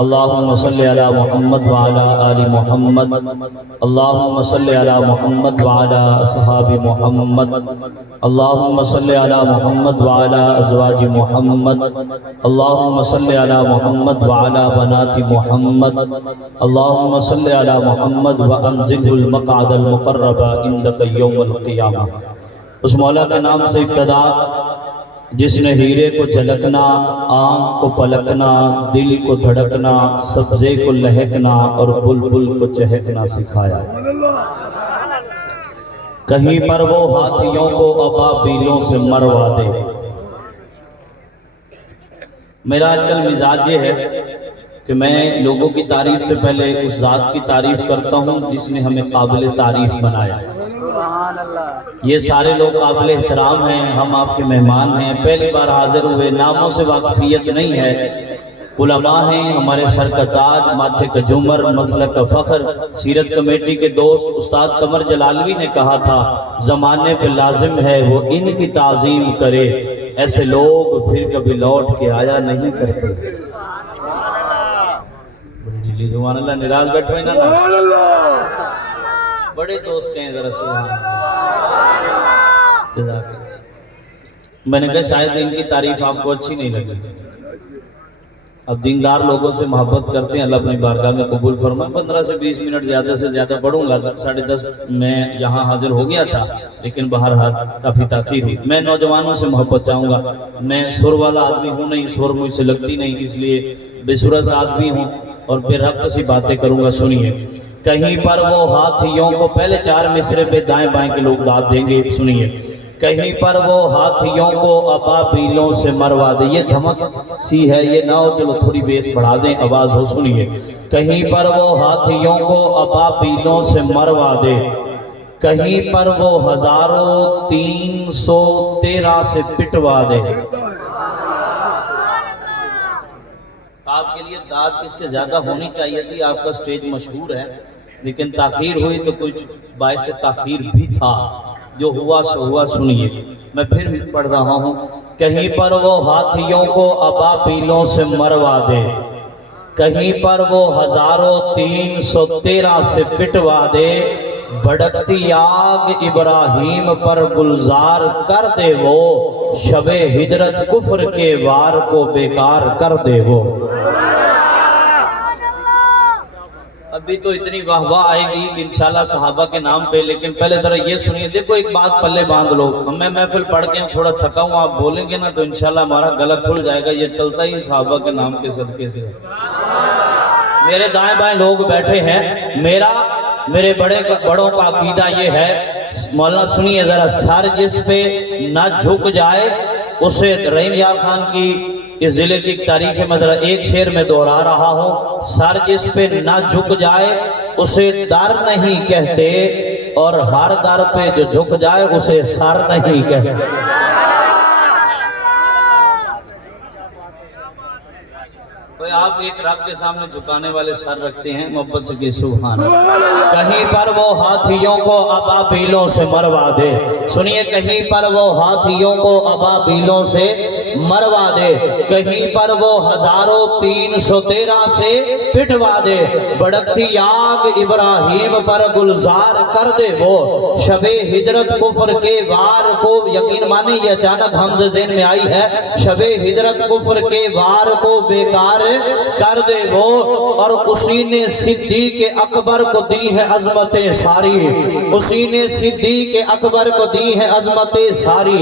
اللہم صلی علی محمد وعلی آل محمد اللہم صلی علی محمد وعلی اصحاب محمد اللہم صلی علی محمد وعلی ازواج محمد اللہم صلی علی محمد وعلی بنات محمد اللہم صلی علی محمد وانزلہ المقعد المقرب عندک یوم القیامہ۔ اس مولا کے نام سے ابتدا جس نے ہیرے کو جھلکنا، آنکھ کو پلکنا، دل کو دھڑکنا، سبزے کو لہکنا اور بلبل کو چہکنا سکھایا۔ کہیں پر وہ ہاتھیوں کو ابابیلوں سے مروا دے۔ میرا آج کل مزاج یہ ہے کہ میں لوگوں کی تعریف سے پہلے اس ذات کی تعریف کرتا ہوں جس نے ہمیں قابل تعریف بنایا۔ یہ سارے لوگ قابل احترام ہیں، ہم آپ کے مہمان ہیں، پہلی بار حاضر ہوئے، ناموں سے واقفیت نہیں ہے، علماء ہیں، ہمارے سر کا تاج، ماتھے کا جمر، مسلک کا فخر۔ سیرت کمیٹی کے دوست استاد قمر جلالوی نے کہا تھا زمانے پہ لازم ہے وہ ان کی تعظیم کرے، ایسے لوگ پھر کبھی لوٹ کے آیا نہیں کرتے۔ بڑی سبحان اللہ، نراز بیٹھو ہیں نا، بڑے دوست کہیں ذرا سبحان اللہ۔ میں نے کہا شاید ان کی تعریف آپ کو اچھی نہیں لگی۔ اب دیندار لوگوں سے محبت کرتے ہیں، اللہ اپنی بارگاہ میں قبول فرمائے۔ 15 سے 20 منٹ زیادہ سے زیادہ پڑھوں گا، 10:30 میں یہاں حاضر ہو گیا تھا، لیکن بہرحال کافی تاخیر ہوئی۔ میں نوجوانوں سے محبت چاہوں گا، میں سر والا آدمی ہوں نہیں، سر مجھ سے لگتی نہیں، اس لیے بے سورج آدمی ہوں اور بے ربط سی باتیں کروں گا۔ سنیے، کہیں پر وہ ہاتھیوں کو، پہلے 4 مصرے پہ دائیں بائیں کے لوگ داد دیں گے، سنیے، کہیں پر وہ ہاتھیوں کو ابابیلوں سے مروا دے۔ یہ دھمک سی ہے، یہ نہ ہو، چلو تھوڑی بیس بڑھا دیں، آواز ہو۔ سنیے، کہیں پر وہ ہاتھیوں کو ابابیلوں سے مروا دے، کہیں پر وہ 1313 سے پٹوا دے۔ آپ کے لیے داد اس سے زیادہ ہونی چاہیے تھی، آپ کا سٹیج مشہور ہے، لیکن تاخیر ہوئی تو کچھ باعث تاخیر بھی تھا، جو ہوا سو ہوا۔ سنیے، میں پھر پڑھ رہا ہوں، کہیں پر وہ ہاتھیوں کو ابابیلوں سے مروا دے، کہیں پر وہ 1313 سے پٹوا دے، بھڑکتی آگ ابراہیم پر گلزار کر دے وہ، شب ہجرت کفر کے وار کو بیکار کر دے وہ۔ ابھی تو اتنی واہ واہ آئے گی کہ انشاءاللہ صحابہ کے نام پہ، لیکن پہلے ذرا یہ سنیے۔ دیکھو ایک بات پلے باندھ لو، میں محفل پڑھ کے تھوڑا تھکا ہوں، آپ بولیں گے نا تو انشاءاللہ ہمارا گلا کھل جائے گا، یہ چلتا ہی صحابہ کے نام کے صدقے سے۔ میرے دائیں بائیں لوگ بیٹھے ہیں، میرے بڑوں کا عقیدہ یہ ہے، مولانا سنیے ذرا، سر جس پہ نہ جھک جائے اسے، رحیم یار خان کی اس ضلع کی تاریخ میں ذرا ایک شعر میں دہرا رہا ہوں، سر جس پہ نہ جھک جائے اسے در نہیں کہتے، اور ہر در پہ جو جھک جائے اسے سر نہیں کہتے۔ کوئی آپ ایک رب کے سامنے جھکانے والے سر رکھتے ہیں، محبت سے کہ سبحان اللہ۔ کہیں پر وہ ہاتھیوں کو ابابیلوں سے مروا دے، سنیے، کہیں پر وہ ہاتھیوں کو ابابیلوں سے مروا دے، کہیں پر وہ 1313 سے پٹوا دے، بھڑکتی آگ ابراہیم پر گلزار کر دے وہ، شب ہجرت کفر کے وار کو، یقین مانی یہ اچانک حمد ذہن میں آئی ہے، شب ہجرت کفر کے وار کو بیکار کر دے وہ، اور اسی نے صدیق اکبر کو دی ہے عظمتیں ساری، اسی نے صدیق اکبر کو دی ہے عظمتیں ساری،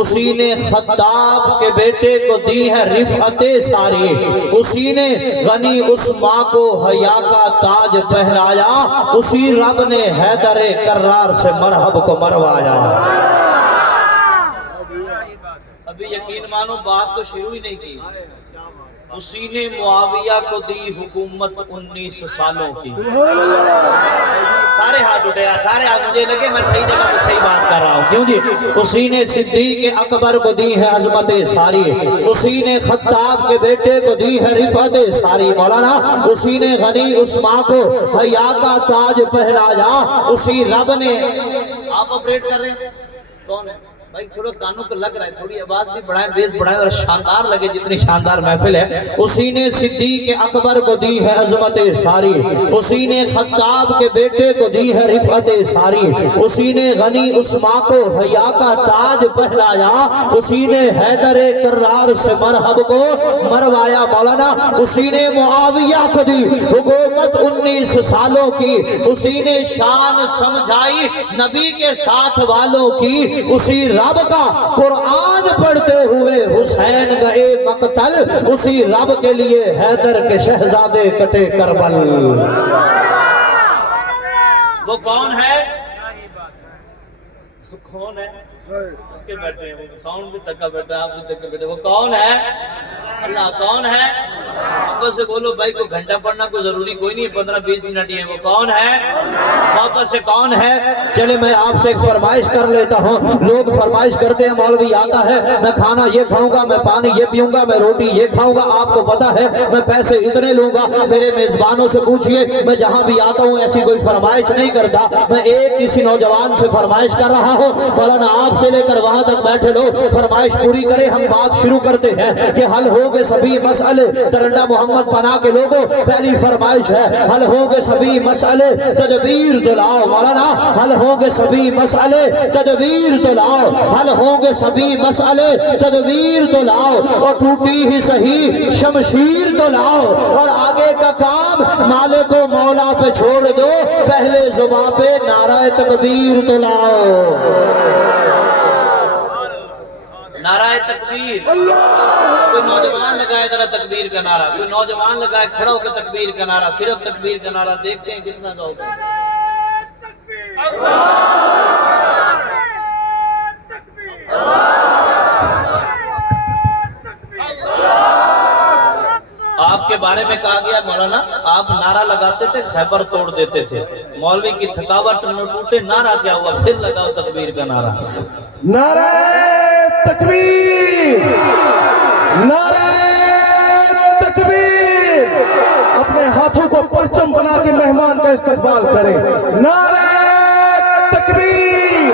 اسی نے خطاب کے بیٹے کو دی ہے رفعتیں ساری، اسی نے غنی عثمان کو حیا کا تاج پہنایا، اسی رب نے حیدر کرار سے مرحب کو مروایا۔ ابھی یقین مانو بات تو شروع ہی نہیں کی، اسی نے معاویہ کو دی حکومت 19 سالوں کی۔ سارے ہاتھ اٹھے، سارے ہاتھ مجھے لگے میں صحیح جگہ پہ صحیح بات کر رہا ہوں، کیوں جی؟ اسی نے صدیق اکبر کو دی ہے عظمتیں ساری، اسی نے خطاب کے بیٹے کو دی ہے رفعتیں ساری، مولانا اسی نے غنی عثمان کو حیا کا تاج پہنایا، اسی رب نے، آپ آپریٹ کر رہے ہیں کون ہے؟ بھائی تھوڑا کانوں کو لگ رہا ہے، تھوڑی آواز بھی بڑھائیں، بیس بڑھائیں اور شاندار لگے، جتنی شاندار محفل ہے۔ اسی نے صدیق اکبر کو دی ہے عظمت ساری، اسی نے خطاب کے بیٹے کو دی ہے رفعت ساری، اسی نے غنی عثمان کو حیا کا تاج پہنایا، اسی نے حیدر کرار سے مرحب کو مروایا مولانا، اسی نے معاویہ کو دی حکومت 19 سالوں کی، اسی نے شان سمجھائی نبی کے ساتھ والوں کی، اسی رب کا قرآن پڑھتے ہوئے حسین گئے مقتل، اسی رب کے لیے حیدر کے شہزادے کٹے کربل۔ وہ کون ہے؟ وہ کون ہے؟ تکے بیٹھے ہیں، وہ ساؤنڈ بھی تکا بیٹھا ہے، آپ بھی تکے بیٹھے ہیں، وہ کون ہے؟ اللہ کون ہے؟ محبت سے بولو بھائی، کو گھنٹہ پڑھنا کوئی ضروری کوئی نہیں ہے، 15-20 منٹ ہی ہے، وہ کون ہے؟ محبت سے کون ہے؟ چلے میں آپ سے ایک فرمائش کر لیتا ہوں، لوگ فرمائش کرتے ہیں مولوی آتا ہے میں کھانا یہ کھاؤں گا، میں پانی یہ پیوں گا، میں روٹی یہ کھاؤں گا، آپ کو پتا ہے میں پیسے اتنے لوں گا، میرے میزبانوں سے پوچھئے، میں جہاں بھی آتا ہوں ایسی کوئی فرمائش نہیں کرتا، میں ایک کسی نوجوان سے فرمائش کر رہا ہوں، مولانا آپ سے لے کر وہاں تک بیٹھے لوگ فرمائش پوری کریں، ہم بات شروع کرتے ہیں کہ حل ہو گے سبھی مسئلے، ترنڈا محمد پناہ کے لوگوں پہلی فرمائش ہے حل ہو گے سبھی مسئلے تدبیر دلاؤ، مولانا حل ہو گے سبھی مسئلے تدبیر دلاؤ، حل ہو گے سبھی مسئلے تدبیر دلاؤ، اور ٹوٹی ہی صحیح شمشیر دلاؤ، اور آگے کا کام مالک و مولا پہ چھوڑ دو، پہلے زباں پہ نعرہ تکبیر دلاؤ، نعرہ تکبیر۔ کوئی نوجوان لگائے ذرا تکبیر کا نعرہ، کوئی نوجوان لگائے کھڑا ہو کے تکبیر کا نعرہ، صرف تکبیر کا نعرہ، دیکھتے ہیں کتنا ذوق ہے۔ آپ کے بارے میں کہا گیا مولانا آپ نعرہ لگاتے تھے خیبر توڑ دیتے تھے، مولوی کی تھکاوٹ نہ ٹوٹے، نعرہ کیا ہوا؟ پھر لگاؤ تکبیر کا نعرہ، نعرہ تکبیر، نعرہ تکبیر، اپنے ہاتھوں کو پرچم بنا کے مہمان کا استقبال کریں، نعرہ تکبیر،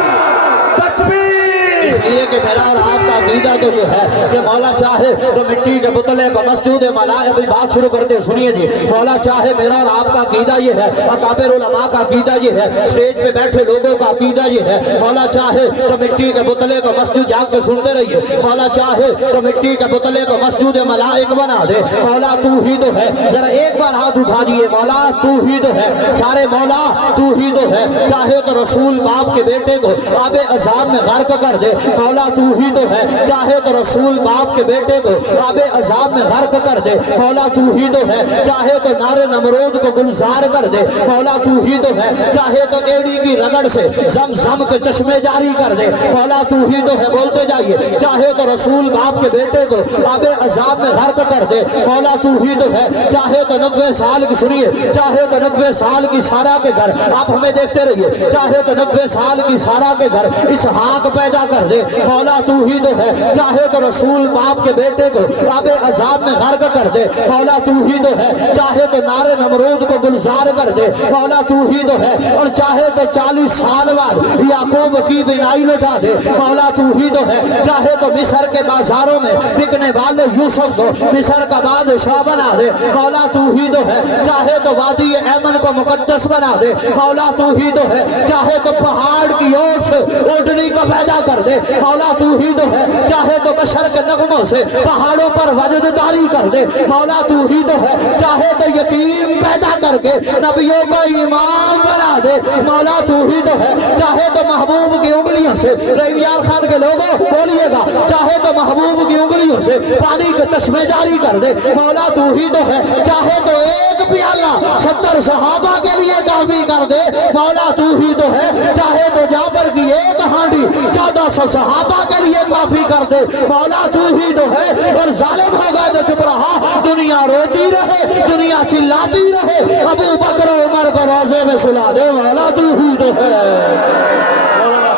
تکبیر۔ اس لیے کہ میرا اور آپ کا عقیدہ تو یہ ہے کہ مولا چاہے تو مٹی کے پتلے کو مسجد ملائے، ابھی بات شروع کرتے سنیے جی، مولا چاہے میرا اور آپ کا عقیدہ یہ ہے، اکابر علماء کا عقیدہ یہ ہے، اسٹیج پہ بیٹھے لوگوں کا عقیدہ یہ ہے، مولا چاہے تو مٹی کے پتلے کو مسجد جا کے سنتے رہیے، مولا چاہے تو مٹی کے پتلے کو مسجد ملائک بنا دے، مولا تو ہی تو ہے، ذرا ایک بار ہاتھ اٹھا دیے، مولا تو ہی تو ہے، سارے مولا تو ہی تو ہے، چاہے تو رسول باپ کے بیٹے کو آب عذاب میں غرق کر دے، مولا تو ہی تو ہے، چاہے تو رسول باپ کے بیٹے کو آب عذاب میں غرق کر دے، مولا تو ہی تو ہے، چاہے تو نار نمرود کو گلزار کر دے، مولا تو ہی تو ہے، چاہے تو ایڑی کی رگڑ سے زمزم کے چشمے جاری کر دے، مولا تو ہی تو ہے، بولتے جائیے، چاہے تو رسول باپ کے بیٹے کو آب عذاب میں غرق کر دے، مولا تو ہی تو ہے، چاہے تو 90 سال کی سنیے، چاہے تو 90 سال کی سارا کے گھر، آپ ہمیں دیکھتے رہیے، چاہے تو 90 سال کی سارا کے گھر اسحاق پیدا کر دے، مولا تو ہی تو ہے، چاہے تو رسول باپ کے بیٹے کو آب عذاب میں غرق کر دے، مولا تو ہی تو ہے، چاہے تو نار نمرود کو گلزار کر دے، مولا تو ہی تو ہے، اور چاہے تو 40 سال بعد یعقوب کی بینائی لٹا دے، مولا تو ہی تو ہے، چاہے تو مصر کے بازاروں میں بکنے والے یوسف کو مصر کا بادشاہ بنا دے، مولا تو ہی تو ہے، چاہے تو وادی ایمن کو مقدس بنا دے، مولا تو ہی تو ہے، چاہے تو پہاڑ کی اور سے اونٹنی کو پیدا کر دے، مولا تو ہی تو ہے، چاہے تو بشر کے نغموں سے پہاڑوں پر وجداری کر دے، مولا تو ہی تو ہے، چاہے تو یتیم پیدا کر کے نبیوں کو امام بنا دے، مولا تو ہی تو ہے، چاہے تو محبوب کی انگلیوں سے ریویار خان کے لوگوں بولیے گا، چاہے تو محبوب کی انگلیوں سے پانی کے چشمے جاری کر دے، مولا تو ہی تو ہے، چاہے تو ایک پیالہ 70 صحابہ کے لیے کافی کر دے، مولا تو ہی تو ہے، چاہے تو جابر کی ایک ہانڈی 1400 صحابہ کے لیے کافی کر دے، مولا تو ہی تو ہے، اور ظالم ہو گئے تو چپ رہا، دنیا روتی رہے، دنیا چلاتی رہے، ابو بکر و عمر کو روزے میں سلا دے، مولا تو ہی تو ہے۔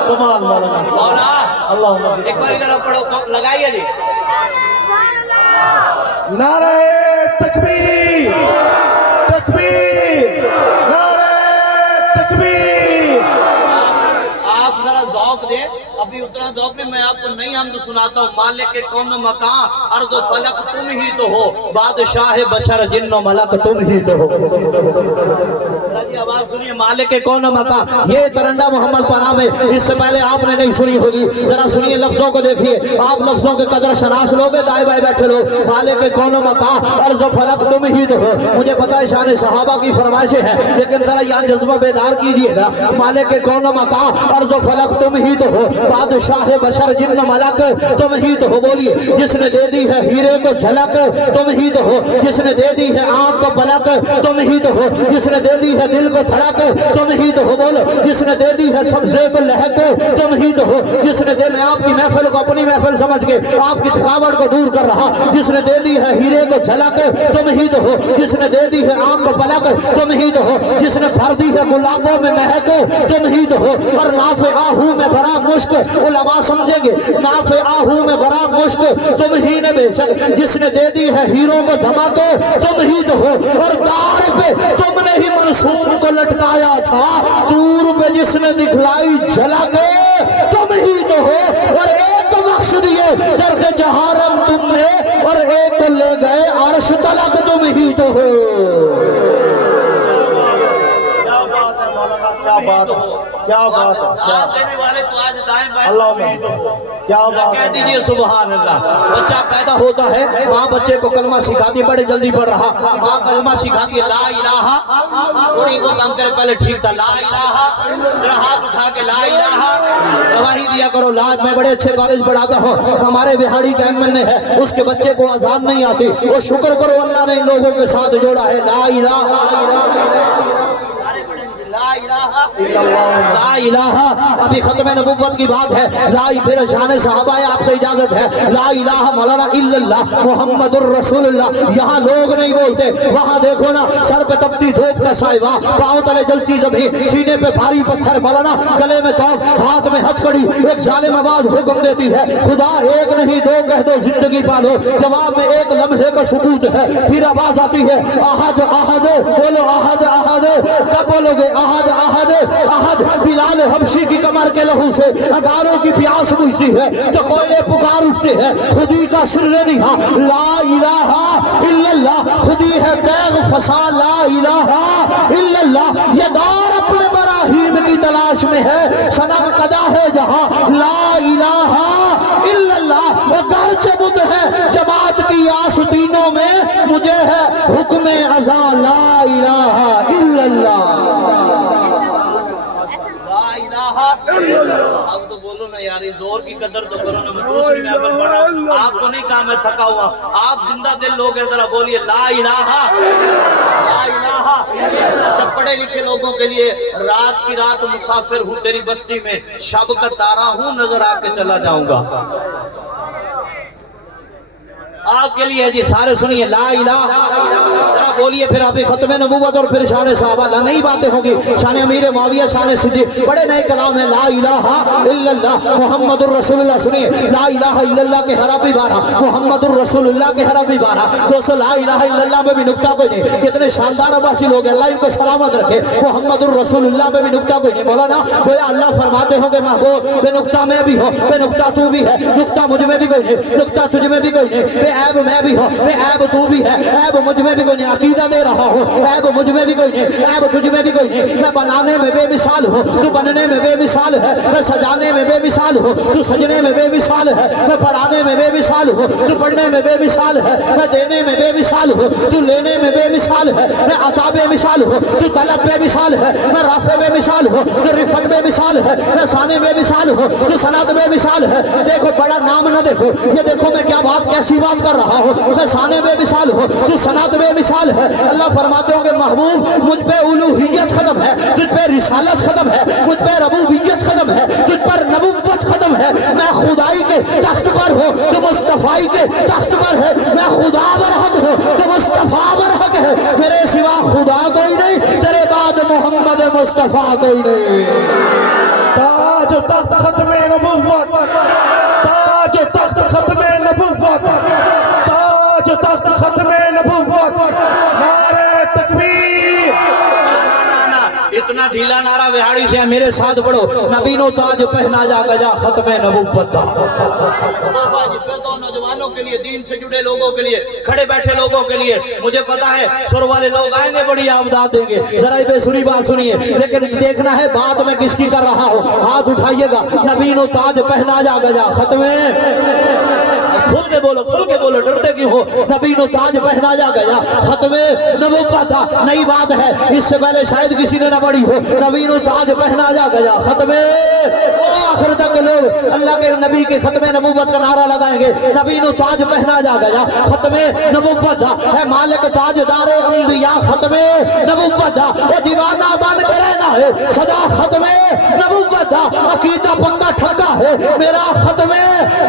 مولا ایک بار ادھر پڑھو، لگائیے جی، نعرہ تکبیر، تکبیر، نعرہ تکبیر۔ آپ ذرا ذوق دیں، ابھی اتنا ذوق में मैं आपको नई हमद सुनाता हूँ। मालिक कौन मकान अर्द फलक तुम ही तो हो, बादशाह बशर जिन्नो मलक तुम ही तो हो। अब आप सुनिए मालिक कौन मकान, ये तरंडा मोहम्मद पना में इससे पहले आपने नहीं सुनी होगी। जरा सुनिए लफ्जों को देखिए, आप लफ्जों के कदर शनास लोगे, दाएं बाएं बैठे लोग। मालिक कौन मकान अर्ज फलक तुम ही तो हो। मुझे पता है शान सहाबा की फरमाइशें हैं, लेकिन जरा यहाँ जज्बा बेदार कीजिएगा। मालिक कौन मकान अर्ज फलक तुम ही तो हो, बादशाह बशर जिन्न मलक तुम ही तो हो। बोलिए जिसने दे दी है हीरे को झलक तुम ही तो हो, जिसने दे दी है आंख को पलक तुम ही तो हो, जिसने दे दी है दिल को धड़क तुम ही तो हो। बोलो जिसने दे दी है सब्जे को लहक तुम ही तो हो, जिसने दे मैं आपकी महफिल को अपनी महफिल समझ के आपकी थकावट को दूर कर रहा, जिसने दे दी है हीरे को झलक तुम ही तो हो, जिसने दे दी है आंख को पलक तुम ही तो हो, जिसने भर दी है गुलाबों में महक तुम ही तो हो। और नाफे आहू में भरा मुश्क, उलमा समझेंगे नाफे आहू में भरा मुश्क तुम ही ने बेशक, जिसने दे दी है हीरों को धमक तुम ही तो हो। और दार पे तुमने ही मंसूर को लटकाया था, दूर पे जिसने दिखलाई झलक तुम ही तो हो। और एक को बख्श दिए चरखे जहारम तुमने, और एक को ले गए अर्श तलक तुम ही तो हो। क्या बात है, क्या बात है, आप देने वाले तो आज दाएं बाएं अल्लाह क्या बात कह है। दीजिए सुभान अल्लाह। बच्चा पैदा होता है, माँ बच्चे को कलमा सिखाती है, बड़े जल्दी पढ़ रहा, माँ कलमा सिखाती है ला इलाहा, थोड़ी को काम करे पहले ठीक था ला इलाहा, जरा हाथ उठा के ला इलाहा गवाही दिया करो। ला मैं बड़े अच्छे कॉलेज पढ़ाता हूँ, हमारे बिहाड़ी कैंपन में है, उसके बच्चे को आजान नहीं आती, वो शुक्र करो अल्लाह ने इन लोगों के साथ जोड़ा है। ला इलाहा अभी खत्म नबुव्वत की बात है, लाई फिर शान सहाबा है, आपसे इजाजत है। ला इलाहा मौलाना इल्लल्लाह मुहम्मदुर रसूलुल्लाह। यहाँ लोग नहीं बोलते, वहाँ देखो ना सर पे तपती धूप का साइवा, पाँव तले जलती जमीन, सीने पे भारी पत्थर, मौलाना गले में तौब, हाथ में हथकड़ी, एक जालिम आवाज हुक्म देती है खुदा एक नहीं दो कह दो जिंदगी पालो, जवाब में एक लम्हे का सबूत है, फिर आवाज आती है अहद अहद, बोलो अहद अहद, कब बोलोगे अहद अहद अहद। बिलाल हबशी की कमर के लहू से अगारों की प्यास बुझती है तो कोयले पुकार उठते हैं, खुदी का सिर निहा ला इलाहा इल्लल्लाह, खुदी है बैग फसा ला इलाहा इल्लल्लाह। ये दौर अपने बराहीम की तलाश में है, सनम कदा है जहां ला इलाहा इल्लल्लाह। वो गर्च बुत है जमात की आसतीनों में, मुझे है हुक्म अज़ा ला इलाहा इल्लल्लाह। अब तो बोलो ना यार, जोर की कदर तो करो ना, मैं दूसरी महफिल पढ़ रहा हूं, आपको नहीं कहा मैं थका हुआ, आप जिंदा दिल लोग हैं, जरा बोलिए ला इलाहा ला इलाहा। अच्छा पढ़े लिखे लोगों के लिए रात की रात मुसाफिर हूँ तेरी बस्ती में, शब का तारा हूँ नजर आके चला जाऊंगा। आपके लिए जी सारे सुनिए ला इलाहा, बोलिए फिर आप खत्म नबूवत और फिर शान सहाबा, नई बातें होगी, शान अमीर मुआविया, शान सिद्दीक, बड़े नए कलाम है। ला इलाहा इल्लल्लाह मुहम्मदुर रसूलुल्लाह। सुनिए ला इलाहा इल्लल्लाह के हरफ भी 12, मुहम्मदुर रसूलुल्लाह के हरफ भी 12। दोस्तों ला इलाहा इल्लल्लाह में भी नुक्ता कोई नहीं, कितने शानदार अब्बासी लोग, अल्लाह इनको सलामत रखे। मुहम्मदुर रसूलुल्लाह में भी नुक्ता कोई नहीं, बोला ना गोया अल्लाह फरमाते हो कि महबूब बेनुक्ता में भी हो, बेनुक्ता तू भी है, नुक्ता मुझ में भी कोई नहीं, नुक्ता तुझ में भी कोई नहीं, ऐब मैं भी हूँ, ऐब तू भी है, ऐब मुझ में भी कोई नहीं, अकीदा दे रहा हूँ, ऐब मुझ में भी कोई नहीं, ऐब तुझ में भी कोई नहीं। मैं बनाने में बेमिसाल हूँ, तू बनने में बेमिसाल है, मैं सजाने में बेमिसाल हूँ, तू सजने में बेमिसाल है, मैं पढ़ाने में बेमिसाल हूँ, तू पढ़ने में बेमिसाल है, मैं देने में बेमिसाल हूँ, तू लेने में बेमिसाल है, मैं अता बेमिसाल हूँ, तू तलब बेमिसाल है, मैं राफे बेमिसाल हूँ, तू रिफत बेमिसाल है, मैं साने बेमिसाल हूँ, तू सनात बेमिसाल है। देखो बड़ा नाम न देखो, ये देखो मैं क्या बात कैसी बात कर रहा हूँ, मैं साने बेमिसाल हूँ, तू सनात बेमिसाल है। अल्लाह फरमाते हो कि महबूब मुझ पे उलूहियत खत्म है, तुझ पे रिसालत खत्म है, मुझ पे रबूबियत खत्म है, तुझ पर नबुव्वत खत्म है। मैं खुदाई के तख्त पर हूँ, तू मुस्तफाई के तख्त पर है, मैं खुदा बरहक हूँ, तू मुस्तफा बरहक है, मेरे सिवा खुदा कोई नहीं, तेरे बाद मोहम्मद मुस्तफा कोई नहीं। ताज तख्त खत्म नबुव्वत, ताज तख्त खत्म नबुव्वत, ताज तख्त खत्म नबुव्वत, नारे तकबीर। इतना ढीला नारा बिहाड़ी से मेरे साथ पढ़ो, नबीनो ताज पहना जा गजा खत्म नबुव्वत दा। तो नौजवानों के लिए, दीन से जुड़े लोगों के लिए, खड़े बैठे लोगों के लिए, मुझे पता है सुर वाले लोग आएंगे, बड़ी आमदाद देंगे, जरा बेसुरी बात सुनिए, लेकिन देखना है बात मैं किसकी कर रहा हूँ। हाथ उठाइएगा, नबीनो ताज पहना जा गजा खत्म, खुल के बोलो, डरते क्यों हो? नबीनो ताज पहना जा गया खत्म नबुव्वत दा। नई बात है, इससे पहले शायद किसी ने न पढ़ी हो, नबीनो ताज पहना जा गया खत्म। आखिर तक लोग अल्लाह के नबी के खत्म नबुव्वत का नारा लगाएंगे, नबीनो ताज पहना जा गया खत्म नबुव्वत दा है, मालिक ताजदार अंबिया खत्म नबुव्वत दा। वो दीवाना बन के रहना है सदा खत्म नबुव्वत दा, अकीदा पक्का ठक्का है मेरा खत्म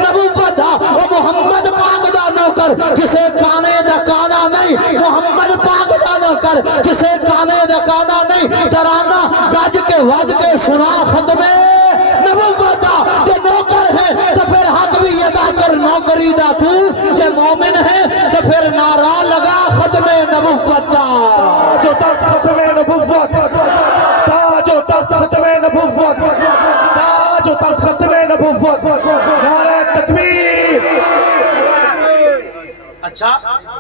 नबुव्वत दा। वो मोहम्मद पाक दा नौकर, किसे काने दा काना नहीं, मोहम्मद पाक दा नौकर, किसे काने दा काना नहीं, तराना गज के वज के सुना खत्म नबुव्वत दा। जे नौकर है तो फिर हक भी अदा कर नौकरी दा तू, जे मोमिन है तो फिर नारा लगा खत्म नबुव्वत दा। जो खत्म नबुव्वत, ताजो खत्म नबुव्वत, ताजो खत्म नबुव्वत, नारे तकबीर। अच्छा,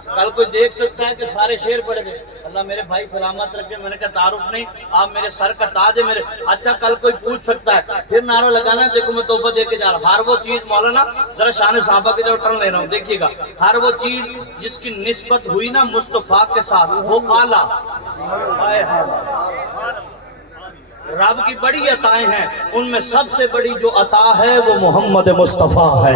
कल कोई देख सकता है कि सारे शेर पढ़ गए, अल्लाह मेरे भाई सलामत रखे, मैंने कहा तारुफ नहीं, आप मेरे सर का ताज है मेरे। अच्छा, कल कोई पूछ सकता है, फिर नारा लगाना है, देखो मैं तोहफा दे के जा रहा हूँ। हर वो चीज मौलाना जरा शान साहबा की तरफ टर्न ले रहा हूँ, देखिएगा, हर वो चीज जिसकी निस्बत हुई ना मुस्तफा के साथ, वो आला रब की बड़ी अताएं हैं, उनमें सबसे बड़ी जो अता है वो मोहम्मद मुस्तफा है।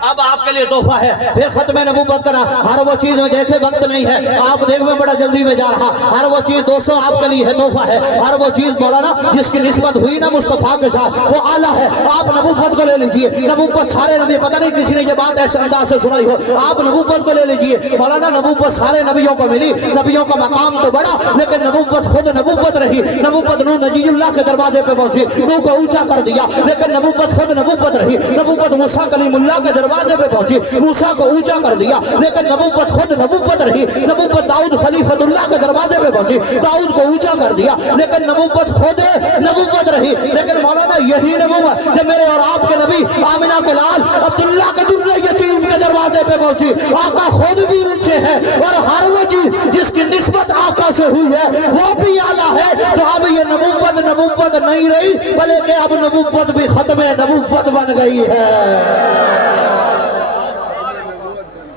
अब आपके लिए तोहफा है, फिर खत्म नबुव्वत करा। हर वो चीज में देखे वक्त नहीं है, आप देख में बड़ा जल्दी में जा रहा, हर वो चीज दोस्तों आपके लिए है, तोहफा है। हर वो चीज मौलाना जिसकी निस्बत हुई ना मुस्तफा के साथ, वो आला है। आप नबुव्वत को ले लीजिए, नबुव्वत सारे नबी, पता नहीं किसी ने ये बात ऐसे अंदाज से सुनाई हो, आप नबुव्वत को ले लीजिए मौलाना। नबुव्वत सारे नबियों को मिली, नबियों का मकाम तो बड़ा, लेकिन नबुव्वत खुद नबुव्वत रही। नबुव्वत नूह नजीजुल्लाह के दरवाजे पे पहुंची, नूह को ऊंचा कर दिया, लेकिन नबुव्वत खुद नबुव्वत रही। नबुव्वत मूसा कलीमुल्लाह के दरवाजे पे पहुंची, मूसा को ऊंचा कर दिया, लेकिन नबुव्वत खुद नबुव्वत रही। नबुव्वत दाऊद खलीफतुल्लाह के दरवाजे पे पहुंची, दाऊद को ऊंचा कर दिया, लेकिन नबुव्वत खुद नबुव्वत रही। लेकिन मौलाना यही नबुव्वत जब मेरे और आपके नबी आमिना के लाल अब्दुल्लाह के दुर्रे यतीम के दरवाजे पे पहुंची, आका खुद भी ऊंचे हैं, और हर वो चीज जिसकी निस्बत आका से हुई है वो भी आला है। तो अब ये नबुव्वत नहीं रही, बल्कि अब नबुव्वत भी खत्म नबुव्वत बन गई है।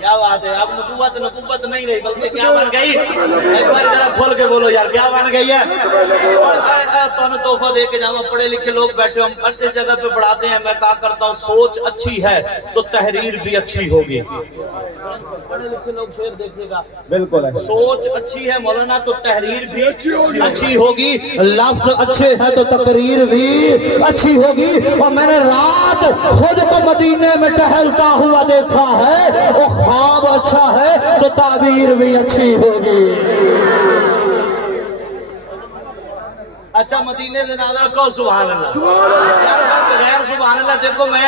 क्या बात है, अब नबुव्वत नहीं रही, बल्कि क्या बन गई? एक बार जरा खोल के बोलो यार, क्या बन गई है? तो तोहफा दे के जाओ, पढ़े लिखे लोग बैठे, हम हर जगह पे पढ़ाते हैं, मैं कहा करता हूँ सोच अच्छी है तो तहरीर भी अच्छी होगी। पढ़े लिखे लोग शेर देखिएगा, बिल्कुल है। सोच अच्छी है मौलाना तो तहरीर भी अच्छी होगी, लफ्ज अच्छे हैं तो तकरीर भी अच्छी होगी। और मैंने रात खुद को मदीने में टहलता हुआ देखा है, वो ख्वाब अच्छा है तो ताबीर भी अच्छी होगी। अच्छा, मदीने से नाज़र कहो सुभान अल्लाह। यार मैं बगैर सुभान अल्लाह, देखो मैं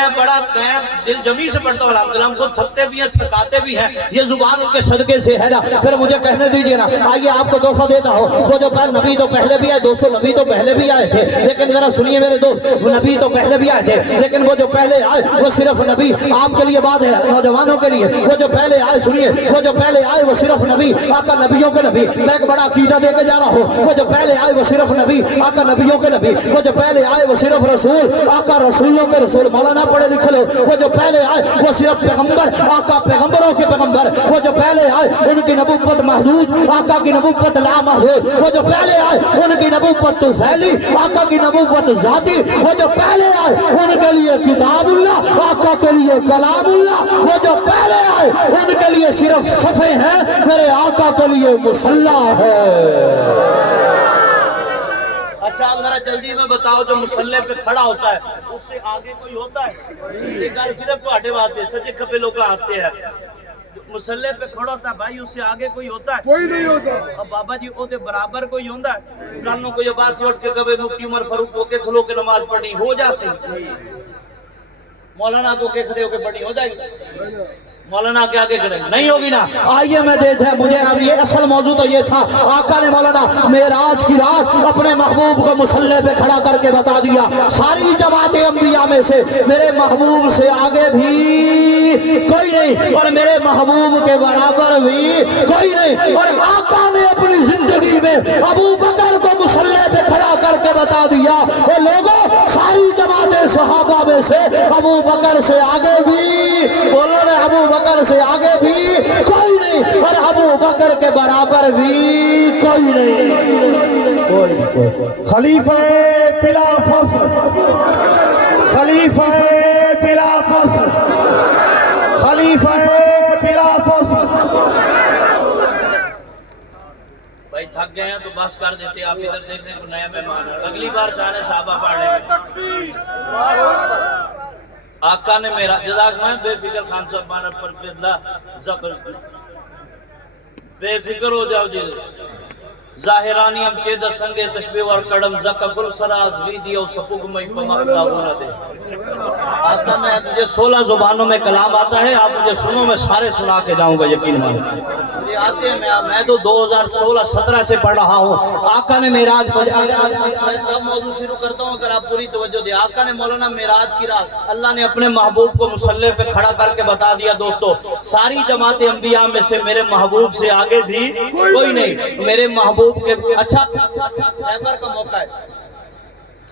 दिल जमी से पढ़ता हूँ, हम खुद थकते भी हैं, थकाते भी हैं, ये जुबान उनके सदके से है ना। फिर मुझे कहने दीजिए ना, आइए आपको तोहफा देता हूँ। वो जो नबी तो पहले भी आए, 200 नबी तो पहले भी आए थे, लेकिन जरा सुनिए मेरे दोस्त, नबी तो पहले भी आए थे, लेकिन वो जो पहले आए वो सिर्फ नबी, आपके लिए बात है नौजवानों के लिए, वो जो पहले आए सुनिए, वो जो पहले आए वो सिर्फ नबी, आका नबियों के नबी। मैं एक बड़ा अकीदा दे के जा रहा हूँ, वो जो पहले आए वो सिर्फ नबी, आका नबियों के नबी। वो जो पहले आए वो सिर्फ रसूल, आका रसूलों के रसूल। मौलाना पढ़े लिखे लोग, वो जो पहले आए वो सिर्फ पैगंबर, आका पैगंबरों के पैगंबर। वो जो पहले आए उनकी नबुव्वत महदूद, आका की नबुव्वत लामहदूद। वो जो पहले आए उनकी नबुव्वत तो फैली, आका की नबुव्वत जाती। वो जो पहले आए उनके लिए किताबुल्लाह, आका के लिए कलामुल्लाह। वो जो पहले आए उनके लिए सिर्फ सफ़े हैं, मेरे आका के लिए मुसल्ला है। अच्छा, आप जरा जल्दी में बताओ, जो मुसल्ले पे खड़ा होता है उससे आगे कोई होता है? ये गल सिर्फ ਤੁਹਾਡੇ वास्ते, सच्चे खपे लोग हंसते हैं। मुसल्ले पे खड़ा होता है भाई, उससे आगे कोई होता है? कोई नहीं होता। अब बाबा जी ओदे बराबर कोई होता है? कल को कोई आवाज उठ के कहे मुफ्ती उमर फारूक होके खलो के नमाज पढ़नी हो जासी, मौलाना तो के खड़े होके पढ़नी हो जाएगी। मौलाना के आगे खड़े नहीं होगी ना। आइए मैं देते हैं मुझे अब ये असल मौजूद तो ये था, आका ने मौलाना मेराज की रात अपने महबूब को मुसल्ले पे खड़ा करके बता दिया, सारी जमात अंबिया में से मेरे महबूब से आगे भी कोई नहीं और मेरे महबूब के बराबर भी कोई नहीं। और आका ने अपनी जिंदगी में अबू बकर को मुसल्ले पे खड़ा करके बता दिया, वो लोगों सारी जमात सहाबा में से अबू बकर से आगे भी, बोलो ने अबू बकर से आगे भी कोई नहीं और अबू बकर के बराबर भी कोई नहीं। कोई खलीफा बिला फसल, खलीफा बिला फसल, खलीफा बिला फसल। भाई थक गए हैं तो बस कर देते, आप इधर देखने को नया मेहमान है, अगली बार सारे साहबा पढ़ लेंगे। आका ने मेरा जज़ाक मैं बेफिक्र खान साहब माना पर बेफिक्र हो जाओ जी। ज़ाहिरानी हम चेद संगे तशबीह और कड़म ज़ककुल सराज वी दियो सपुग मई पमकदा न दे। आका मैं मुझे 16 जुबानों में कलाम आता है, आप मुझे सुनो, मैं सारे सुना के जाऊंगा, यकीन मानो। आते मैं तो 2016-17 से पढ़ रहा हूँ। आका ने मेराज तब मौजूद शुरू करता हूँ, अगर आप पूरी तवज्जो दे। आका ने मौलाना मेराज की रात अल्लाह ने अपने महबूब को मुसल्ले पे खड़ा करके बता दिया, दोस्तों सारी जमात अंबिया में से मेरे महबूब से आगे भी कोई नहीं। मेरे महबूब के अच्छा खैबर का मौका है,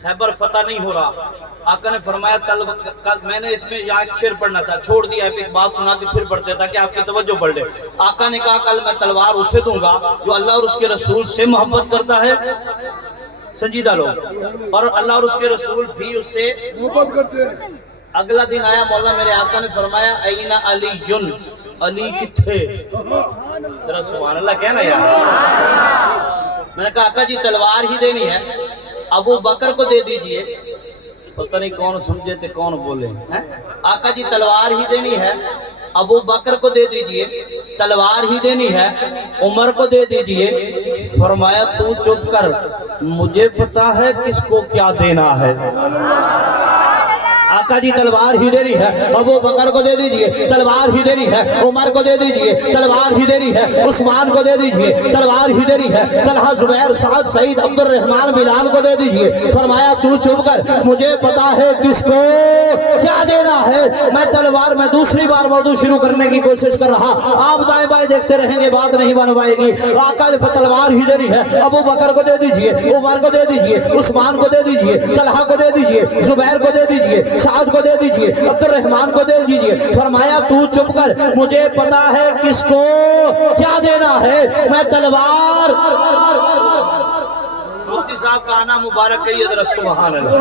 खैबर फतह नहीं हो रहा। आका ने फरमाया कल मैंने इसमें यहाँ एक शेर पढ़ना था, छोड़ दिया, एक बात सुना के फिर पढ़ते ताकि आपकी तवज्जो बढ़ ले। आका ने कहा कल मैं तलवार उसे दूंगा जो अल्लाह और उसके रसूल से मोहब्बत करता है, संजीदा लोग, और अल्लाह और उसके रसूल भी उससे मोहब्बत करते हैं। अगला दिन आया, मौला मेरे आका ने फरमाया ऐना अलीयुन, अली किथे, जरा सुभान अल्लाह कहना यार। मैंने कहा आका जी तलवार ही देनी है, अबू बकर को दे दीजिए। पता नहीं कौन समझे थे कौन बोले हैं। आका जी तलवार ही देनी है, अबू बकर को दे दीजिए। तलवार ही देनी है, उमर को दे दीजिए। फरमाया तू चुप कर, मुझे पता है किसको क्या देना है। आका जी तलवार ही देनी है, अबू बकर को दे दीजिए। तलवार ही देनी है, उमर को दे दीजिए। तलवार ही देनी है, उस्मान को दे दीजिए। तलवार ही देनी है, तलहा, जुबैर, साद, सईद, अब्दुल रहमान, बिलाल को दे दीजिए। फरमाया तू चुप कर, मुझे पता है किसको क्या देना है। मैं तलवार में दूसरी बार मौजूद शुरू करने की कोशिश कर रहा, आप दाएं बाएं देखते रहेंगे, बात नहीं बन पाएगी। आका जी तलवार ही देनी है, अबू बकर को दे दीजिए, उमर को दे दीजिए, उस्मान को दे दीजिए, तलहा को दे दीजिए, जुबैर को दे दीजिए, साद को दे दीजिए, अब्दुल रहमान को दे दीजिए। फरमाया तू चुप कर, मुझे पता है किसको क्या देना है। मैं तलवार, मुफ्ती साहब का आना मुबारक कहिए जरा सुभान अल्लाह,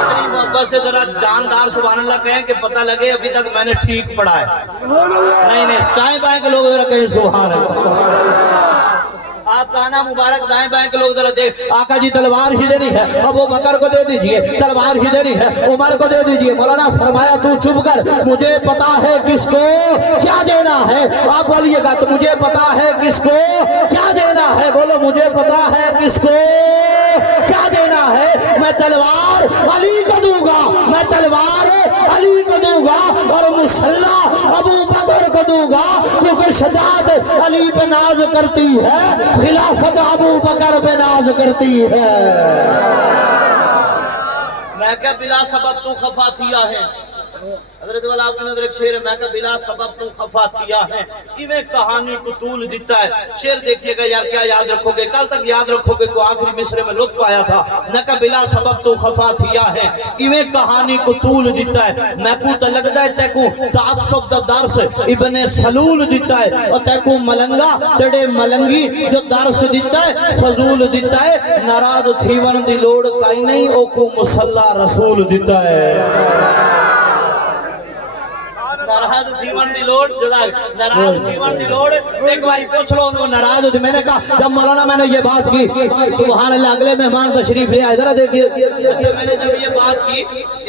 इतनी मोहब्बत से जरा जानदार सुभान अल्लाह कहें कि पता लगे अभी तक मैंने ठीक पढ़ा है। नहीं दाएं बाएं के लोग जरा कहें सुभान अल्लाह। आपका आना मुबारक, दाएं बाएं के लोग जरा देख। आका जी तलवार ही देनी है, अबू बकर को दे दीजिए। तलवार ही देनी है, उमर को दे दीजिए। मौलाना फरमाया तू चुप कर, मुझे पता है किसको क्या देना है। आप बोलिएगा तो मुझे पता है किसको क्या देना है। बोलो मुझे पता है किसको क्या देना है। मैं तलवार अली को दूंगा, मैं तलवार अली को दूंगा और मुसल्ला अबू बकर को दूंगा, क्योंकि शजात अली पे नाज करती है, खिलाफत अबू बकर पे नाज करती है। मैं क्या बिला सबब तू खफा थिया है, हज़रत वाला आपकी नजर एक शेर है। मैं क्या बिला सबब तू खफा थिया है, इवें कहानी को तूल दिता है। शेर देखिएगा यार, क्या याद रखोगे, कल तक याद रखोगे को आखिरी मिसरे में लुत्फ आया था। मैं क्या बिला सबब तू खफा थिया है, इवें कहानी को तूल दिता है। मैं को तो लगता है तैको तासुब दा दर्स इब्ने सलूल दिता है, और तैको मलंगा तेरे मलंगी जो दर्स दिता है फजूल दिता है। नाराज थीवन दी लोड़ काई नहीं, ओ को मुसल्ला रसूल दिता है। नाराज जीवन दी लोड़, नाराज जीवन दी लोड़। एक बार पूछ लो उनको नाराज होती। मैंने कहा जब मौलाना मैंने ये बात की, सुभान अल्लाह, अगले मेहमान तशरीफ ले आए, जरा देखिए। अच्छा मैंने जब ये बात की,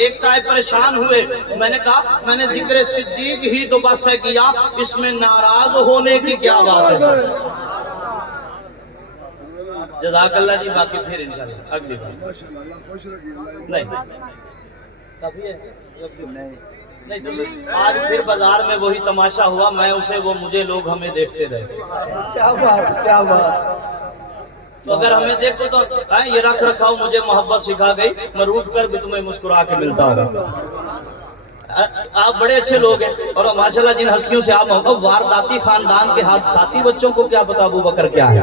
एक साहब परेशान हुए। मैंने कहा मैंने जिक्र सिद्दीक ही तो बस है किया, इसमें नाराज होने की क्या बात है। जज़ाकल्लाह जी, बाकी फिर इंशाल्लाह अगली बार। नहीं काफी है नहीं नहीं तो आज फिर बाजार में वही तमाशा हुआ, मैं उसे वो मुझे, लोग हमें देखते रहे। क्या बात, क्या बात। तो अगर हमें देखो तो ये रख रखाव मुझे मोहब्बत सिखा गई, मैं रूठ कर भी तुम्हें मुस्कुरा के मिलता हूँ। आप बड़े अच्छे लोग हैं और माशाल्लाह जिन हस्तियों से आप वारदाती खानदान के हाथ साथी बच्चों को क्या पता अबू बकर क्या है।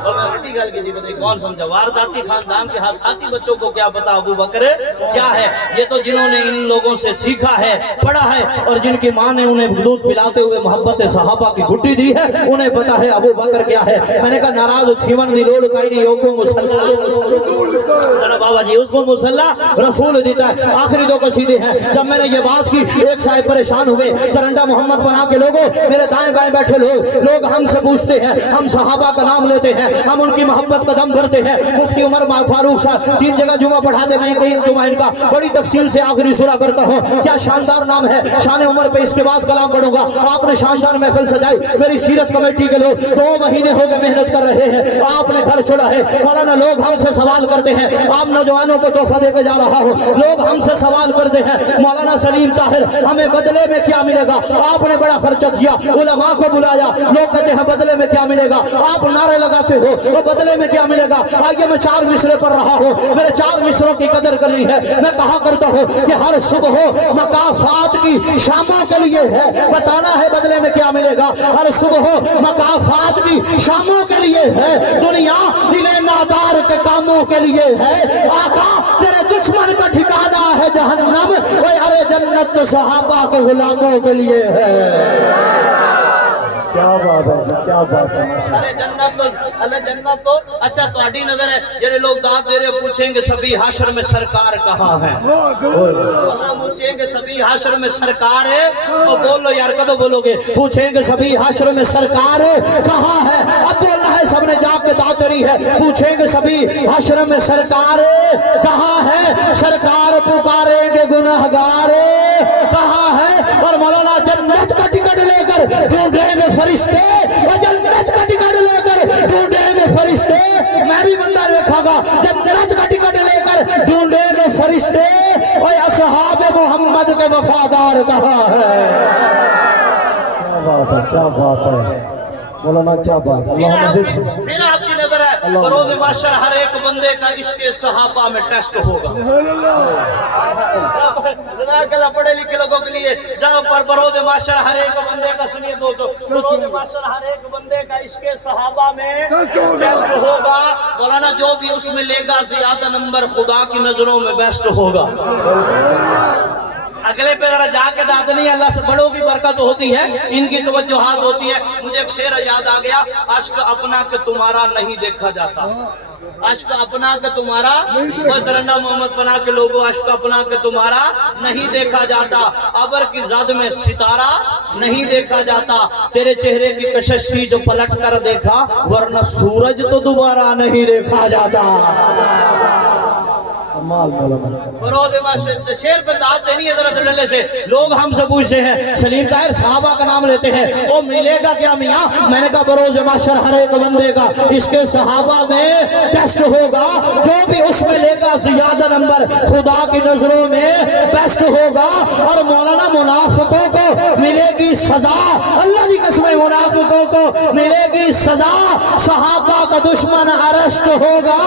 और मैं बड़ी गल की बताइए कौन समझा, वारदाती खानदान के हाथ साथी बच्चों को क्या पता अबू बकर क्या है। ये तो जिन्होंने इन लोगों से सीखा है, पढ़ा है और जिनकी माँ ने उन्हें दूध पिलाते हुए मोहब्बत सहाबा की गुट्टी दी है, उन्हें पता है अबू बकर क्या है। मैंने कहा नाराज थीवन दी लोड काई नहीं को मुसल्ला बाबा जी उसको मुसल्ला रसूल देता है। आखिरी दो कसीदे हैं। जब मैंने ये बात की एक साहब परेशान हुए, सरंडा मोहम्मद बना के लोगों, मेरे दाएं बाएं बैठे लोग हमसे पूछते हैं, हम सहाबा का नाम लेते हैं, हम उनकी मोहब्बत का दम भरते हैं। मुफ्ती उमर फारूक साहब 3 जगह जुमा पढ़ाते, मैं कहीं जुमा इनका बड़ी तफसील से आखिरी सूरा करता हूँ। क्या शानदार नाम है, शान उमर पे इसके बाद कलाम पढ़ूंगा। आपने शानदार महफिल सजाई, मेरी सीरत कमेटी के लोग 2 महीने हो गए मेहनत कर रहे हैं, आपने घर छोड़ा है। मौलाना लोग हमसे सवाल करते हैं, आप नौजवानों को तोहफा देकर जा रहा हो, लोग हमसे सवाल करते हैं मौलाना सलीम ताहिर हमें बदले में क्या मिलेगा। आपने बड़ा खर्चा किया, उलमा को बुलाया, लोग कहते हैं बदले में क्या मिलेगा, आप नारे लगाते हो वो बदले में क्या मिलेगा। आइए मैं 4 मिसरे पढ़ रहा हूँ, मेरे 4 मिसरों की कदर करनी है। मैं कहा करता हूँ कि हर सुबह मकाफात की शामों के लिए है, बताना है बदले में क्या मिलेगा। हर सुबह मकाफात की शामों के लिए है, दुनिया दिले नादार के कामों के लिए है। आका तेरे दुश्मन का ठिकाना है जहन्नम, ओए अरे जन्नत तो सहाबा के गुलामों के लिए है। क्या बात है जी, क्या बात है। अरे जन्नत तो अच्छा तुम्हारी नजर है। जेरे लोग दाद दे रहे पूछेंगे सभी हाशर में सरकार कहाँ है, पूछेंगे सभी हाशर में सरकार है, तो बोलो यार कदों बोलोगे। पूछेंगे सभी हाशर में सरकार कहाँ है, अब बोलना है सबने जाके दाद दरी है। पूछेंगे सभी हाशर में सरकार कहाँ है, सरकार पुकारेंगे गुनहगार कहाँ है। और मौलाना जन्नत का टिकट लेकर ढूंढेंगे फरिश्ते, जन्नत का टिकट लेकर ढूंढेंगे फरिश्ते। मैं भी बंदा देखूंगा, जन्नत का टिकट लेकर ढूंढेंगे फरिश्ते। और असहाब मोहम्मद के वफादार कहाँ है। क्या बात है, क्या बात है मौलाना, क्या बात है। अल्लाह मज़ीद फिर आपकी नजर है बरोज़ माशर हर एक बंदे का इश्क़े सहाबा में टेस्ट होगा। पढ़े लिखे लोगों के लिए जहाँ पर बरोज़ माशर हर एक बंदे का, सुनिए दोस्तों, बरोज़ माशर हर एक बंदे का इश्क़े सहाबा में टेस्ट होगा। मौलाना जो भी उसमें लेगा ज़्यादा नंबर खुदा की नजरों में बेस्ट होगा। अगले पे जरा जाके दाद नहीं, अल्लाह से बड़ों की बरकत होती है, इनकी तवज्जुहात होती है। मुझे एक शेर याद आ गया, आशिक अपना के तुम्हारा नहीं देखा जाता, आशिक अपना के तुम्हारा, कोई तरन्ना मोहम्मद पना के लोगों, आशिक अपना के तुम्हारा नहीं देखा जाता, अबर की ज़द में सितारा नहीं देखा जाता, तेरे चेहरे की कशिश थी जो पलट कर देखा, वरना सूरज तो दोबारा नहीं देखा जाता। शेर पे दाद देनी है जरा डंडे से। लोग हमसे पूछते हैं सलीम ताहिर सहाबा का नाम लेते हैं, वो मिलेगा क्या मियाँ। मैंने कहा बरोज़ माशर हर एक बंदे का इसके सहाबा में टेस्ट होगा, जो भी उसमें लेगा ज्यादा नंबर खुदा की नजरों में बेस्ट होगा। और मौलाना मुनाफिकों को मिलेगी सजा, अल्लाह की कसम, मुनाफिकों को मिलेगी सजा। सहाबा का दुश्मन अरेस्ट होगा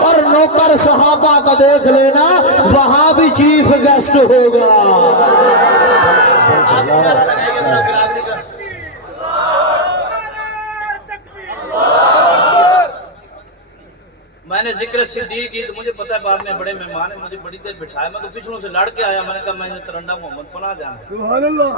और नौकर सहाबा का देख लेना वहां भी चीफ गेस्ट होगा। मैंने जिक्र सिद्दीक की, तो मुझे पता है बाद में बड़े मेहमान है, मुझे बड़ी देर बिठाया, मैं तो पिछड़ों से लड़ के आया। मैंने कहा मैंने तरंडा मोहम्मद पना जाना। सुभान अल्लाह।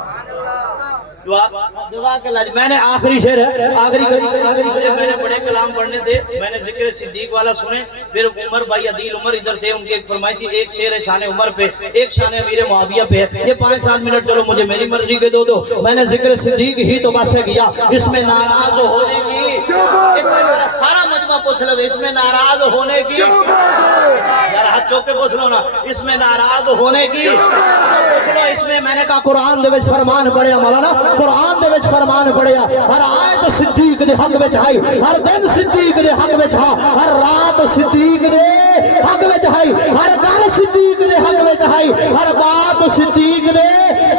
मैंने आखिरी शेर है, आखिरी मैंने बड़े कलाम पढ़ने थे, मैंने जिक्र सिद्दीक वाला सुने, फिर उमर भाई अदील उमर इधर थे, उनकी एक फरमाई थी, एक शेर है शान उमर पे, एक शान अमीर मुआविया पे है। ये 5-7 मिनट चलो मुझे मेरी मर्जी के दो। मैंने जिक्र सिद्दीक ही तो बस किया, इसमें नाराज होने की सारा मजमा पूछ लो, इसमें नाराज होने की यार हाथ चौक के पूछ लो ना, इसमें नाराज होने की पूछ लो। इसमें मैंने कहा कुरान दे विच फरमान पढ़िया मौलाना, कुरान दे विच फरमान पढ़िया, हर आयत सिद्दीक दे हक विच आई, हर दिन सिद्दीक दे हक विच हा, हर रात सिद्दीक दे حق میں چاہائی ہر گل صدیق نے حق میں چاہائی ہر بات صدیق نے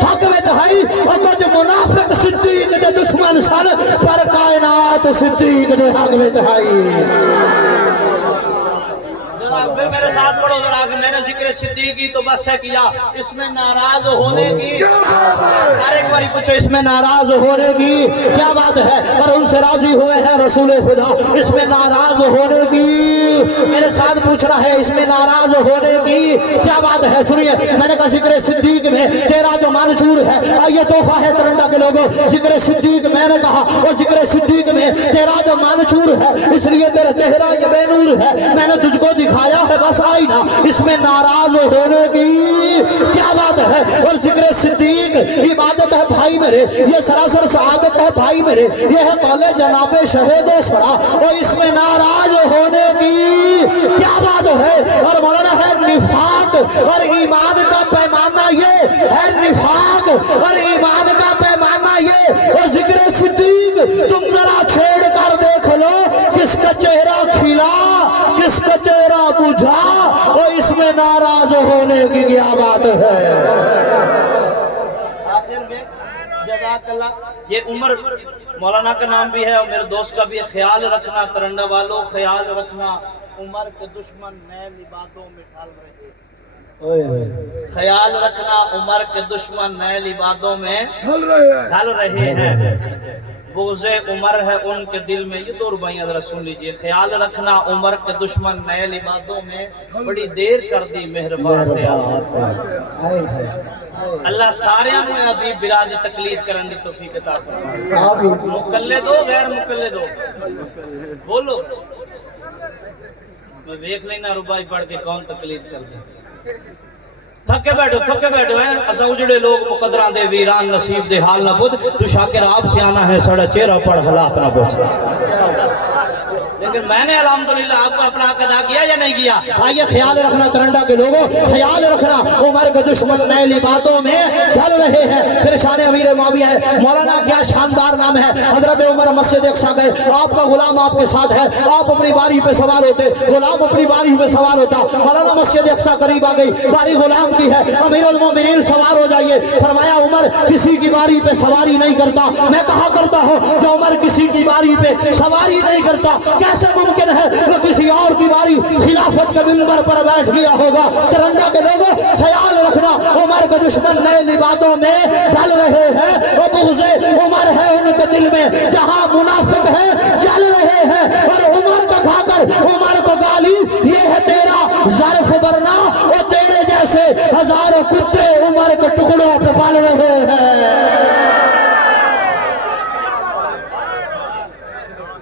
حق میں چاہائی اور کچھ منافق صدیق نے دشمن سن پر کائنات صدیق نے حق میں چاہائی میرے ساتھ پڑھو ذرا کہ میں نے ذکر صدیقی تو بس ہے کیا اس میں ناراض ہونے کی سارے ایک باری پوچھو اس میں ناراض ہونے کی کیا بات ہے اور ان سے راضی ہوئے ہیں رسول خدا اس میں ناراض ہونے کی میرے ساتھ پوچھ رہا ہے اس میں ناراض ہونے کی کیا بات ہے سنیے میں نے کہا ذکر صدیق میں تیرا جو منشور ہے یہ تحفہ ہے ترنڈا کے لوگوں ذکر صدیق میں نے کہا اور ذکر صدیق میں تیرا جو منشور ہے اس لیے تیرا چہرہ یہ بے نور ہے میں نے تجھ کو دکھایا ہے بس آئینہ اس میں ناراض ہونے کی کیا بات ہے اور ذکر صدیق عبادت ہے بھائی میرے یہ سراسر سعادت ہے بھائی میرے یہ ہے قول جناب شہید سرا اور اس میں ناراض ہونے کی کیا بات ہے اور مولانا ہے نفاق اور ایمان کا پیمانہ یہ ہے نفاق اور ایمان کا پیمانہ یہ اور ذکر صدیق تم ذرا چھیڑ کر دیکھ لو کس کا چہرہ کھلا کس کا چہرہ بجھا اور اس میں ناراض ہونے کی کیا بات ہے آخر میں جزاک اللہ یہ عمر مولانا کا نام بھی ہے اور میرے دوست کا بھی ہے خیال رکھنا ترنڈا والوں خیال رکھنا عمر کے دشمن نئے لباسوں میں ڈھل رہے ہیں خیال رکھنا عمر کے دشمن نئے لباسوں میں ڈھل رہے ہیں بغض عمر ہے ان کے دل میں یہ دو ربائیاں ذرا سن لیجئے خیال رکھنا عمر کے دشمن نئے لباسوں میں بڑی دیر کر دی مہربان اللہ سارے میں ابھی براد تقلید کرن دی توفیق عطا فرمائے مقلد ہو غیر مقلد ہو بولو میں دیکھ لینا ربائی پڑھ کے کون تقلید کر دے تھکے بیٹھو ہیں اسا اجڑے لوگ مقدران دے ویران نصیب دے حال نہ بود تو شاکر آپ سے آنا ہے سڑا چہرہ پڑھ حالات نہ بود لیکن میں نے الحمدللہ آپ کو اپنا حق ادا کیا یا نہیں کیا آئیے خیال رکھنا ترنڈا کے لوگوں خیال رکھنا عمر کے دشمن نئے لباسوں میں ڈھل رہے ہیں پھر شان امیر معاویہ ہے مولانا کیا شاندار نام ہے حضرت عمر مسجد اقصی گئے آپ کا غلام آپ کے ساتھ ہے آپ اپنی باری پہ سوار ہوتے غلام اپنی باری پہ سوار ہوتا مولانا مسجد اقصی قریب آ گئی باری غلام کی ہے امیر المومنین سوار ہو جائیے فرمایا عمر کسی کی باری پہ سواری نہیں کرتا میں کہا کرتا ہوں جو عمر کسی کی باری پہ سواری نہیں کرتا کیسے ممکن ہے وہ کسی اور کی باری خلافت کے منبر پر بیٹھ گیا ہوگا ترنڈا کے لوگوں خیال رکھنا عمر کے دشمن نئے لباسوں میں ڈھل رہے ہیں وہ بغض عمر ہے ان کے دل میں جہاں منافق ہے جل رہے ہیں اور عمر کا کھا کر عمر کو گالی یہ ہے تیرا ظرف برنا اور تیرے جیسے ہزاروں کتے عمر کے ٹکڑوں پہ پل رہے ہیں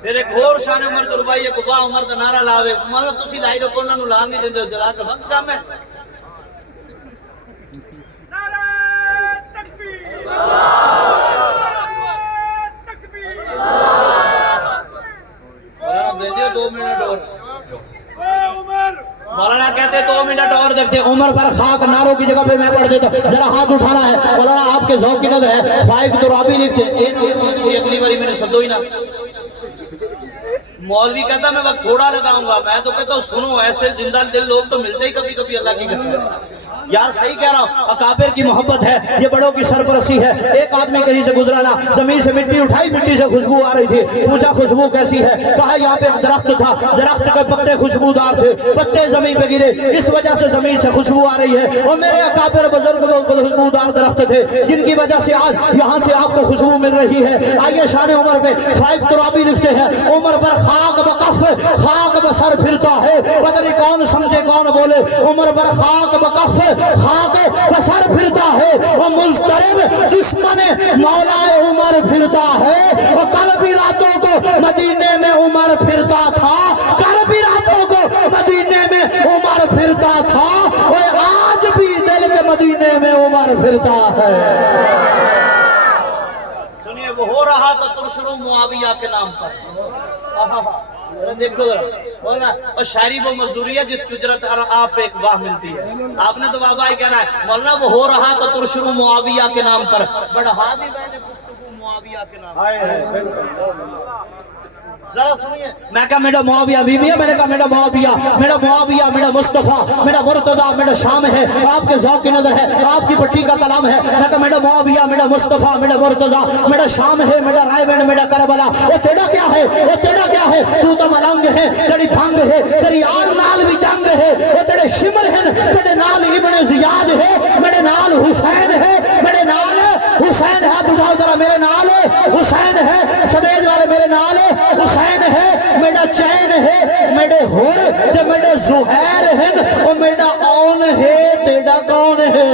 پھر ایک اور شان عمر تو ربائی ہے گفا عمر دا نعرہ لاوے عمر تسی لائی رکھو انہوں نے لان نہیں دیں جلا کے وقت کام ہے نعرہ تکبیر تکبیر مولانا دے دیا 2 منٹ اور مولانا کہتے 2 منٹ اور دیکھتے عمر پر خاک ناروں کی جگہ پہ میں پڑھ دیتا ذرا ہاتھ اٹھانا ہے مولانا آپ کے ذوق کی نظر ہے فائق درابی لکھتے اگلی باری میں نے سب دو ہی نا مولوی کہتا میں وقت تھوڑا لگاؤں گا میں تو کہتا ہوں سنو ایسے زندہ دل لوگ تو ملتے ہی کبھی کبھی اللہ کی قسم یار صحیح کہہ رہا ہوں اکابر کی محبت ہے یہ بڑوں کی سرپرستی ہے ایک آدمی کہیں سے گزرانا زمین سے مٹی اٹھائی مٹی سے خوشبو آ رہی تھی پوچھا خوشبو کیسی ہے کہا یہاں پہ ایک درخت تھا درخت کے پتے خوشبودار تھے پتے زمین پہ گرے اس وجہ سے زمین سے خوشبو آ رہی ہے اور میرے اکابر بزرگ خوشبودار درخت تھے جن کی وجہ سے آج یہاں سے آپ کو خوشبو مل رہی ہے آئیے شان عمر پہ فائق ترابی لکھتے ہیں عمر پر خاک بکف خاک بسر پھرتا ہے پتہ نہیں کون سمجھے کون بولے عمر پر خاک بکف خاک بسر پھرتا ہے وہ مضطرب دشمن مولا عمر پھرتا ہے اور کل بھی راتوں کو مدینے میں عمر پھرتا تھا کل بھی راتوں کو مدینے میں عمر پھرتا تھا اور آج بھی دل کے مدینے میں عمر پھرتا ہے سنیے وہ ہو رہا تھا ترشرو معاویہ کے نام پر دیکھو ذرا اور شاعری وہ مزدوری ہے جس کی اجرت ہر آپ ایک واہ ملتی ہے آپ نے تو بابا ہی کہنا ہے مولانا وہ ہو رہا تو ترشرو معاویہ کے نام پر بڑھا دی میں نے گفتگو معاویہ کے نام जरा सुनिए। मैं कहा मेरा मुआविया बीबी है, मैंने कहा मेरा मुआविया, मेरा मुस्तफा, मेरा मुर्तदा, मेरा शाम है, आपके ज़ौक़ की नजर है, आपकी पट्टी का कलाम है। मैं कहा मेरा मुआविया, मेरा मुस्तफा, मेरा मुर्तदा, मेरा शाम है, मेरा रायबंद, मेरा करबला। वो तेरा क्या है, वो तेरा क्या है? तू तो मलंग है, तेरी भंग है, तेरी आल नाल भी जंग है, वो तेरे शिमर है, तेरे नाल इब्ने ज़ियाद है, मेरे नाल हुसैन है, मेरे नाल हुसैन है। तू जाओ जरा, मेरे नाल हुसैन है, समेज वाले मेरे नाल हुसैन है, मेरा चैन है, मेरे हुर ते मेरे जुहैर हैं, और मेरा औन है, तेरा कौन है?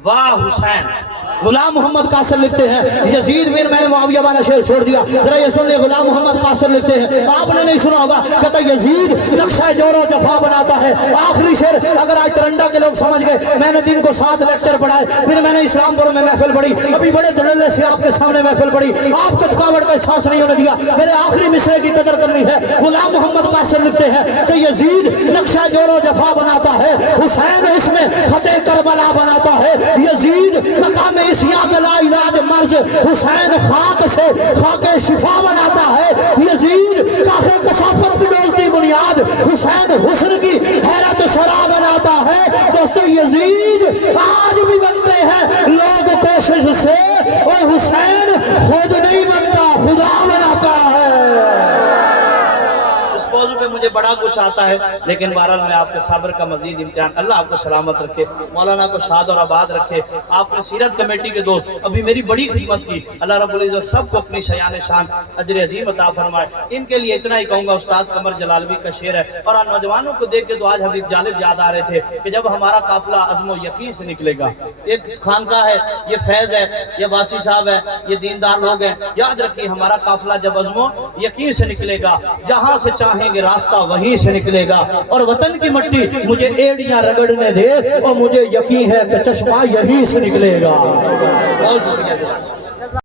वाह हुसैन। गुलाम मोहम्मद कासिर लिखते हैं, यजीद बिन मैंने मुआविया वाला शेर छोड़ दिया, जरा ये सुन ले। गुलाम मोहम्मद कासिर लिखते हैं, आपने नहीं सुना होगा, कहता यजीद नक्शा जोरो जफा बनाता है। आखिरी शेर अगर आज तरंडा के लोग समझ गए। मैंने दिन को 7 लेक्चर पढ़ाए, फिर मैंने इस्लामपुर में महफिल पढ़ी, अभी बड़े धड़ल्ले से आपके सामने महफिल पढ़ी, आपको थकावट का एहसास नहीं होने दिया। मेरे आखिरी मिसरे की कदर करनी है। गुलाम मोहम्मद कासिर लिखते हैं कि यजीद नक्शा जोरो जफा बनाता है, हुसैन इसमें फतेह करबला बनाता है। यजीद मकाम इसिया के ला इलाज मर्ज, हुसैन खाक से खाके शिफा बनाता है। यजीद काहे कसाफत की डोलती बुनियाद, हुसैन हुस्न की हैरत शरा बनाता है। दोस्तों यजीद आज भी बनते हैं लोग कोशिश से, और हुसैन खुद नहीं बनता, खुदा बनाता है। इस मौजू पे मुझे बड़ा कुछ आता है, लेकिन बहरहाल मैं आपके सब्र का मजीद इम्तिहान, अल्लाह आपको सलामत रखे, मौलाना को शाद और आबाद रखे। आपने सीरत कमेटी के दोस्त अभी मेरी बड़ी खिदमत की, अल्लाह रब्बुल इज्जत सबको अपनी शयान शान अजर अजीम अता फरमाए। इनके लिए इतना ही कहूँगा, उस्ताद कमर जलालवी का शेर है, और नौजवानों को देख के तो आज हबीब जालिब याद आ रहे थे कि जब हमारा काफिला अज़्म व यकीन से निकलेगा। एक खानका है, ये फैज़ है, ये वासी साहब है, ये दीनदार लोग हैं, याद रखिए हमारा काफिला जब अज़्म व यकीन से निकलेगा, जहाँ से चाहेंगे रास्ता वहीं से निकलेगा। और वतन की मट्टी मुझे एड़ियां रगड़ने दे, और मुझे यकीन है कि चश्मा यहीं से निकलेगा। बहुत शुक्रिया।